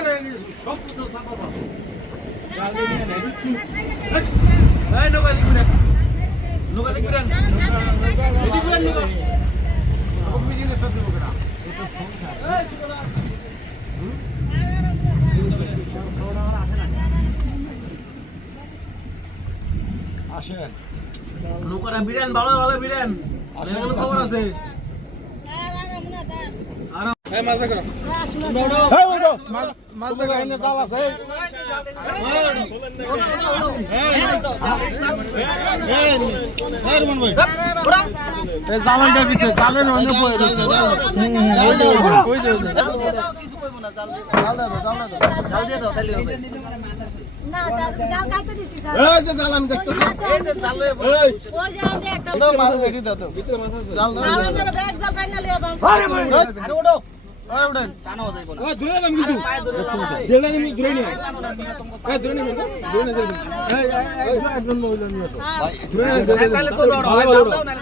আরে সব তো সাপা পাবো এই নৌকা লিখবেন নৌকা লিখবেন লিখবেন নৌকা কবি জিনিস তো দেবো কেনা এই সুবলা আসেন নৌকাটা বিরেন ভালো ভালো বিরেন মেরে খবর আছে আর এই মাছ দেখো এই ওঠো মাছ দেখা এনে জাল আছে এই রমন ভাই এই জালের ভিতরে জালের মধ্যে বই রয়েছে জাল কই যাও কিছু কইবো না জাল জাল দিয়ে দাও তাহলে হবে না জাল কাটতে দিছি স্যার এই যে জাল আমি দেখতেছি এই যে জাল লয়ে এই ওই জাল দিয়ে একটা দাও মাছ রেডি দাও তো ভিতরে মাছ আছে জাল দাও আমার মেরে ব্যাগ জাল কাইনা লিয়া দাও আরে ভাই আরে ওঠো ওই উঠেন কানো যাইবো না ওই দূরে যাম কিন্তু দূরে যাম দূরে নি এই দূরে নি দূরে নি এই একজন মহিলা নিয়ে হ্যাঁ দূরে তাহলে তো বড় হয় জাল দাও না